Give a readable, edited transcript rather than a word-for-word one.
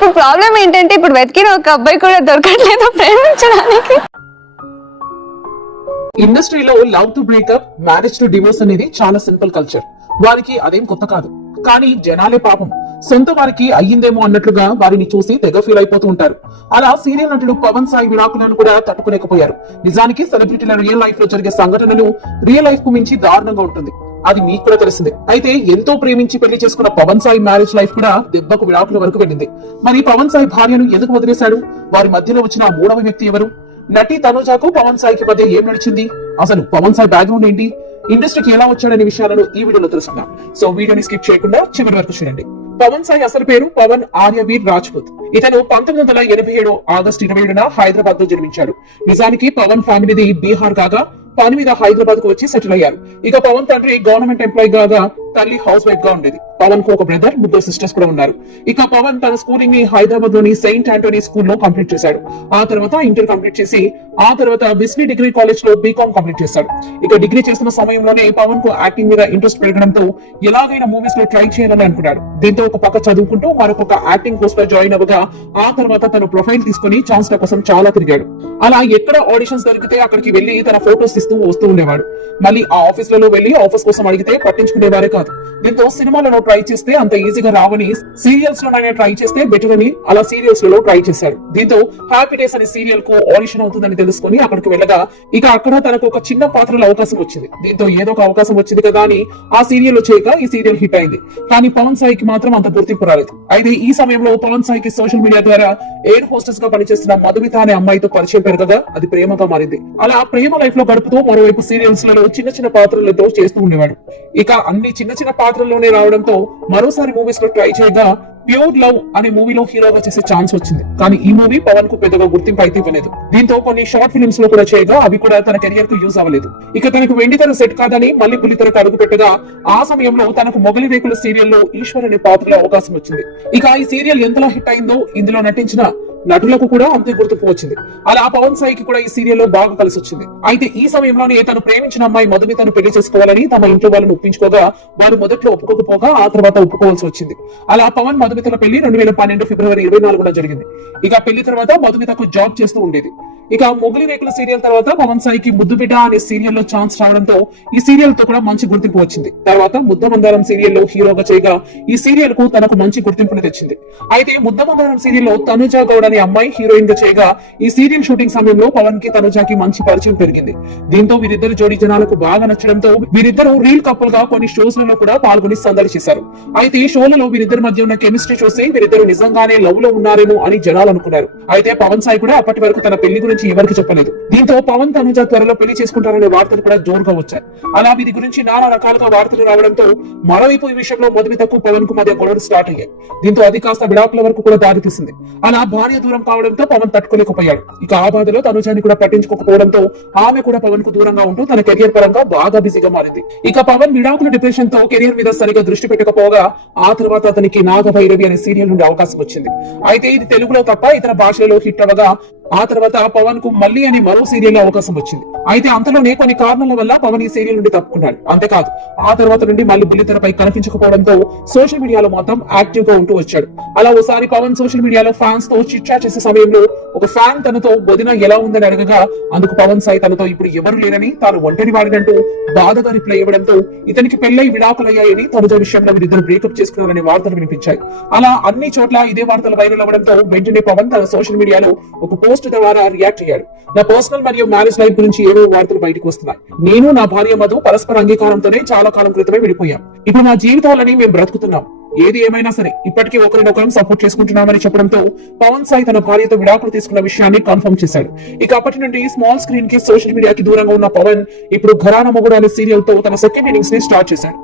ఇప్పుడు ప్రాబ్లం ఏంటంటే ఇప్పుడు వెతికిన ఒక అబ్బాయి కూడా దొరకట్లేదు ప్రేమించడానికి. ఇండస్ట్రీలో love to breakup, marriage to divorce అనేది చాలా సింపుల్ కల్చర్. వారికి అదేం కొత్త కాదు. కానీ జనాలే పాపం సొంత వారికి అయ్యిందేమో అన్నట్లుగా వారిని చూసి తెగ ఫీల్ అయిపోతూ ఉంటారు. అలా సీరియల్ నటుడు పవన్ సాయి విడాకులను కూడా తట్టుకోలేకపోయారు. నిజానికి సెలబ్రిటీల రియల్ లైఫ్ లో జరిగే సంఘటనలు రియల్ లైఫ్ కు మించి దారుణంగా ఉంటుంది. అది మీకు కూడా తెలిసిందే. అయితే ఎంతో ప్రేమించి పెళ్లి చేసుకున్న పవన్ సాయి మ్యారేజ్ లైఫ్ కూడా దెబ్బకు విడాకుల వరకు వెళ్ళింది. మరి పవన్ సాయి భార్యను ఎందుకు వదిలేశాడు? వారి మధ్యలో వచ్చిన మూడవ వ్యక్తి ఎవరు? నటి తనుజాకు పవన్ సాయికి మధ్య ఏం నడిచింది? అసలు పవన్ సాయి బ్యాక్గ్రౌండ్ ఏంటి? ఇండస్ట్రీకి ఎలా వచ్చాడనే విషయాలను ఈ వీడియోలో తెలుసుకుందాం. సో వీడియోని స్కిప్ చేయకుండా చివరి వరకు చూడండి. పవన్ సాయి అసలు పేరు పవన్ ఆర్యవీర్ రాజ్పుత్. ఇతను 1987 ఆగస్టు 27న హైదరాబాద్ లో జన్మించాడు. నిజానికి పవన్ ఫ్యామిలీది బీహార్ కాగా పని మీద హైదరాబాద్ కు వచ్చి సెటిల్ అయ్యారు. ఇక పవన్ తండ్రి గవర్నమెంట్ ఎంప్లాయీ కాగా తల్లి హౌస్ వైఫ్ గా ఉండేది. పవన్ కు ఒక బ్రదర్, ముగ్గురు సిస్టర్స్ కూడా ఉన్నారు. ఇక పవన్ తన స్కూలింగ్ ని హైదరాబాద్ లోని సెయింట్ ఆంటోనీ స్కూల్లో కంప్లీట్ చేశాడు. ఆ తర్వాత ఇంటర్ కంప్లీట్ చేసి ఆ తర్వాత విస్లీ డిగ్రీ కాలేజ్ లో బీకామ్ కంప్లీట్ చేశాడు. ఇక డిగ్రీ చేస్తున్న సమయంలోనే పవన్ కు యాక్టింగ్ మీద ఇంట్రెస్ట్ పెరగడంతో ఎలాగైనా మూవీస్ లో ట్రై చేయాలని అనుకున్నాడు. దీంతో ఒక పక్క చదువుకుంటూ మరొక యాక్టింగ్ కోర్స్ లో జాయిన్ అవ్వగా ఆ తర్వాత తన ప్రొఫైల్ తీసుకుని ఛాన్స్ కోసం చాలా తిరిగాడు. అలా ఎక్కడ ఆడిషన్స్ దొరికితే అక్కడికి వెళ్లి తన ఫోటోస్ ఇస్తూ వస్తూ ఉండేవాడు. మళ్ళీ ఆ ఆఫీసులలో వెళ్లి ఆఫీస్ కోసం అడిగితే పట్టించుకునేవారే కాదు. దీంతో సినిమాలలో ట్రై చేస్తే అంత ఈజీగా రావని సీరియల్స్ లోనైనా ట్రై చేస్తే బెటర్ అని అలా సీరియల్స్ లో ట్రై చేశాడు. దీంతో హ్యాపీ డేస్ అనే సీరియల్ కు ఆడిషన్ అవుతుందని తెలుసుకుని అక్కడికి వెళ్ళగా ఇక అక్కడ తనకు ఒక చిన్న పాత్రలో అవకాశం వచ్చింది. దీంతో ఏదో ఒక అవకాశం వచ్చింది కదా అని ఆ సీరియల్ లో చేయక ఈ సీరియల్ హిట్ అయింది. కానీ పవన్ సాయికి మాత్రం అంత గుర్తింపు రాలేదు. అయితే ఈ సమయంలో పవన్ సాయికి సోషల్ మీడియా ద్వారా ఎయిర్ హోస్టెస్ గా పనిచేస్తున్న మధుమిత అనే అమ్మాయితో పరిచయం పెరగగా అది ప్రేమగా మారింది. అలా ప్రేమ లైఫ్ లో గడుపుతూ మరోవైపు సీరియల్స్ లలో చిన్న చిన్న పాత్రలతో చేస్తూ ఉండేవాడు. ఇక అన్ని చిన్న చిన్న పాత్రల్లోనే రావడంతో మరోసారి మూవీస్ లో ట్రై చేయగా ప్యూర్ లవ్ అనే మూవీలో హీరోగా చేసే ఛాన్స్ వచ్చింది. కానీ ఈ మూవీ పవన్ కు పెద్దగా గుర్తింపు అయితే ఇవ్వలేదు. దీంతో కొన్ని షార్ట్ ఫిల్మ్స్ లో కూడా చేయగా అవి కూడా తన కెరియర్ కు యూజ్ అవ్వలేదు. ఇక తనకు వెండితెర సెట్ కాదని మళ్ళీ బుల్లితెరకు అడుగు పెట్టగా ఆ సమయంలో తనకు మొగలి రేకుల సీరియల్లో ఈశ్వర్ అనే పాత్రలో అవకాశం వచ్చింది. ఇక ఈ సీరియల్ ఎంతలా హిట్ అయిందో ఇందులో నటించిన నటులకు కూడా అంతే గుర్తింపు వచ్చింది. అలా పవన్ సాయికి కూడా ఈ సీరియల్లో బాగా కలిసి వచ్చింది. అయితే ఈ సమయంలోనే తను ప్రేమించిన అమ్మాయి మధుమితను పెళ్లి చేసుకోవాలని తమ ఇంట్లో వాళ్ళని ఒప్పించుకోగా వారు మొదట్లో ఒప్పుకోకపోగా ఆ తర్వాత ఒప్పుకోవాల్సి వచ్చింది. అలా పవన్ మధుమితల పెళ్లి 2012 ఫిబ్రవరి 24 జరిగింది. ఇక పెళ్లి తర్వాత మధుమితకు జాబ్ చేస్తూ ఉండేది. ఇక మొగలి రేకుల సీరియల్ తర్వాత పవన్ సాయికి ముద్దు బిడ్డ అనే సీరియల్ లో ఛాన్స్ రావడంతో ఈ సీరియల్ తో కూడా మంచి గుర్తింపు వచ్చింది. తర్వాత ముద్దమందారం సీరియల్ లో హీరోగా చేయగా ఈ సీరియల్ కు తనకు మంచి గుర్తింపును తెచ్చింది. అయితే ముద్దమందారం సీరియల్ లో తనుజా గౌడ్ అనే అమ్మాయి హీరోయిన్ గా చేయగా ఈ సీరియల్ షూటింగ్ సమయంలో పవన్ కి తనుజాకి మంచి పరిచయం పెరిగింది. దీంతో వీరిద్దరు జోడీ జనాలకు బాగా నచ్చడంతో వీరిద్దరు రీల్ కపుల్ గా కొన్ని షోస్ లలో కూడా పాల్గొని సందడి చేశారు. అయితే ఈ షోలలో వీరిద్దరి మధ్య ఉన్న కెమిస్ట్రీ చూసి వీరిద్దరు నిజంగానే లవ్ లో ఉన్నారేమో అని జనాలు అనుకున్నారు. అయితే పవన్ సాయి కూడా అప్పటి వరకు తన పెళ్లి గురించి ఎవరికి చెప్పలేదు. దీంతో పవన్ తనుజ త్వరలో పెళ్లి చేసుకుంటారనే వార్తలు కూడా జోరుగా వచ్చాయి. అలా వీరి గురించి నానా రకాలుగా వార్తలు రావడంతో మరోవైపు ఈ విషయంలో మధుమితకు పవన్ కు మధ్య గొడవలు స్టార్ట్ అయ్యాయి. దీంతో అది కాస్త విడాకుల వరకు కూడా దారితీసింది. అలా భార్య దూరం కావడంతో పవన్ తట్టుకోలేకపోయాడు. ఇక ఆ బాధలో తనుజాని కూడా పట్టించుకోకపోవడంతో ఆమె కూడా పవన్ కు దూరంగా ఉంటూ తన కెరియర్ పరంగా బాగా బిజీగా మారింది. ఇక పవన్ విడాకుల డిప్రెషన్ తో కెరియర్ మీద సరిగా దృష్టి పెట్టకపోగా ఆ తర్వాత అతనికి నాగభైరవి అనే సీరియల్ నుండి అవకాశం వచ్చింది. అయితే ఇది తెలుగులో తప్ప ఇతర భాషలలో హిట్ అవ్వగా ఆ తర్వాత పవన్ కు మళ్ళీ అని మరో సీరియల్ లో అవకాశం వచ్చింది. అయితే అంతలోనే కొన్ని కారణాల వల్ల పవన్ ఈ సీరియల్ నుండి తప్పుకున్నాడు. అంతేకాదు ఆ తర్వాత నుండి మళ్ళీ బుల్లితెరపై కనిపించకపోవడంతో సోషల్ మీడియాలో మాత్రం యాక్టివ్ గా ఉంటూ వచ్చాడు. అలా ఓసారి పవన్ సోషల్ మీడియాలో ఫ్యాన్స్ తో చిట్ చాట్ చేసే సమయంలో ఒక ఫ్యాన్ తనతో వదిన ఎలా ఉందని అడగగా అందుకు పవన్ సాయి తనతో ఇప్పుడు ఎవరు లేరని తాను ఒంటరి వాడినంటూ బాధగా రిప్లై ఇవ్వడంతో ఇతనికి పెళ్లై విడాకులయ్యాయని తనుజ విషయంలో వీరిద్దరు బ్రేకప్ చేసుకున్నారనే వార్తలు వినిపించాయి. అలా అన్ని చోట్ల ఇదే వార్తలు వైరల్ అవ్వడంతో వెంటనే పవన్ తన సోషల్ మీడియాలో ఒక పోస్ట్ ద్వారా రియాక్ట్ అయ్యాడు. నా పర్సనల్ మరియు మ్యారేజ్ లైఫ్ గురించి ఏవో వార్తలు బయటకు వస్తున్నాయి. నేను నా భార్య మధు పరస్పర అంగీకారంతోనే చాలా కాలం క్రితమే విడిపోయాం. ఇప్పుడు నా జీవితాలని మేము బ్రతుకుతున్నాం. ఏది ఏమైనా సరే ఇప్పటికీ ఒకరినొకరం సపోర్ట్ చేసుకుంటున్నామని చెప్పడంతో పవన్ సాయి తన భార్యతో విడాకులు తీసుకున్న విషయాన్ని కన్ఫర్మ్ చేశాడు. ఇక అప్పటి నుండి స్మాల్ స్క్రీన్ కి సోషల్ మీడియాకి దూరంగా ఉన్న పవన్ ఇప్పుడు ఘరానా మొగుడు అనే సీరియల్ తో తన సెకండ్ ఇన్నింగ్స్ ని స్టార్ట్ చేశాడు.